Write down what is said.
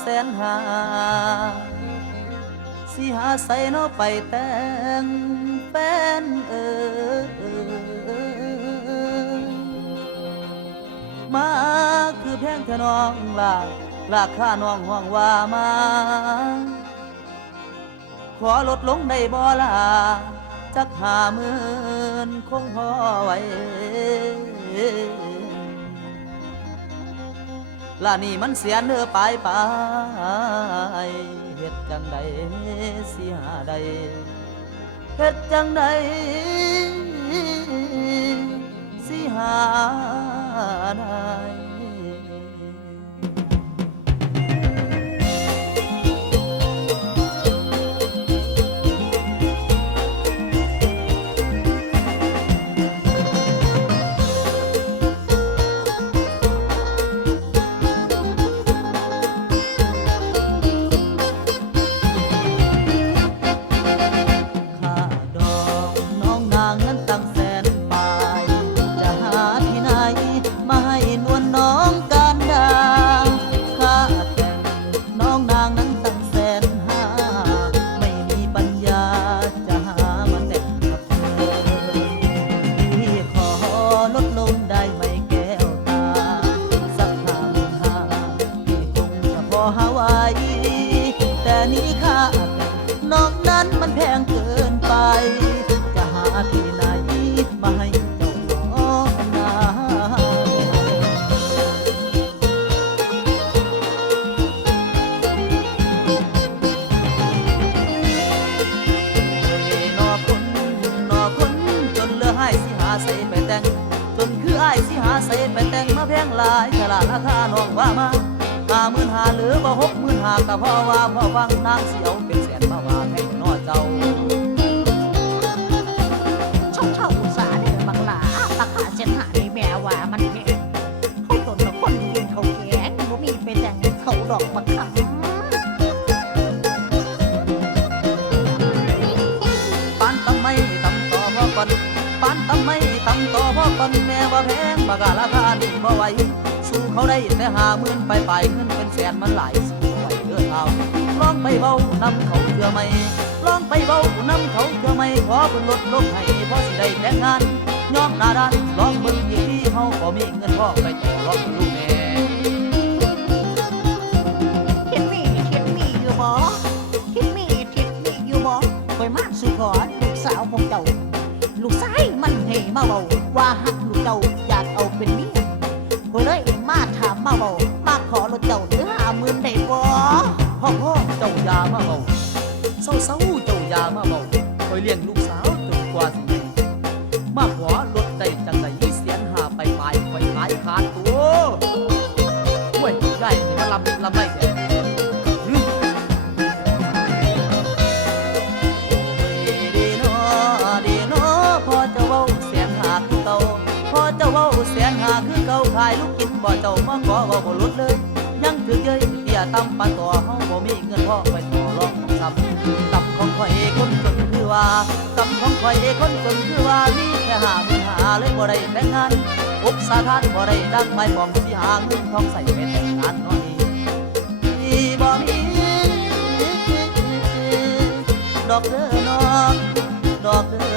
แสนหาสิหาใส่นอไปแต่งแฟนมาคือแพงแท่น้องราคาน้องห้องว่ามาขอลดลงได้บ่ล่ะจัก50,000คงพอไหวล่ะนี่มันเสียเนื้อไปเฮ็ดจังใดสิหาใดเฮ็ดจังใดสิหาได้ ค่าดอกน้องนางนั้นตั้งแสนปลายจะหาที่ไหนมาให้นวลน้องการดาค่าแต่งน้องนางนั้นตั้ง150,000ไม่มีปัญญาจะหามาแต่งกับเธอพี่ขอลดลงได้ไหมแก้วตาสัก50,000พี่คงจะพอหาไว้แต่นี่ค่าน้องนั้นมันแพงเกินไปจะหาที่ไหนมาให้เจ้าน้องนานอคนจนเหลือให้สิหาใส่ไปแต่งจนคืออ้ายสิหาใส่ไปแต่งมาแพงหลายฉลาดราคาน้องว่ามา50,000หรือบ่60,000ก็พอว่าพอฟังนางเสียวเป็นแสนมาว่าแพงน้อเจ้าช่องอุตสาห์เนี่ยบางหลาราคาเส้นหาในแม่ว่ามันแพงเขาตนละคนกินเขาแกงบ่มีไปแต่งเขาดอกบักคำปานตำไม่ตำต่อพ่อก่อนปานตำไม่ตำต่อพ่อก่อนแม่ว่าแพงบาการาคานี่บ่ไหวสู้เขาได้แต่50,000ไปเงินเป็นแสนมันหลายสู้ไหวเด้อเท่าลองไปเบานำเขาเถื่อไม่ลองไปเบานำเขาเถื่อไม่ขอเพิ่นลดลงให้พอสิได้แต่งงานยอมหน้าด้านลองเบิ่งอีกทีเฮาก็มีเงินพอไปต่อรองลูกแม่ทิดมีอยู่บ่ทิดมีอยู่บ่คอยมาสู่ขอลูกสาวของเจ้าลูกชายมันให้มาเว้าว่าฮักลูกเจ้าอยากเอาเป็นเมียคอยเลยมาถามมาเว้ามาขอรถเจ้าถึง50,000ได้บ่พ่อเจ้าอย่ามาเว้าเศร้าเจ้าอย่ามาเว้าคอยเลี้ยงลูกสาวจนกว่าสิได้มาขอลดได้จังได๋เสียนหาไปคอยขายขาดตัวโอ้ยได้นี่มันลำไรแท้ดีเนาะพอเจ้าเว้าแสนหาคือเก่าพอเจ้าเว้าแสนหาคือเก่าขายลูกกินบ่เจ้ามาขอเว้าบ่ลดเลยยังถือเย้ยเตี้ยต่ำปานต่อเฮาบ่มีเงินพอไปต่อรองซ้ำตับของข่อยคนจนคือว่าตับของข่อยคนจนคือว่ามีแค่50,000เลยบ่ได้แต่งงานอกสาทานบ่ได้ดังไม้ปองสิหาเงินทองใส่ไปแต่งงานน้อยที่บ่มีดอกเด้อน้องดอกเด้อ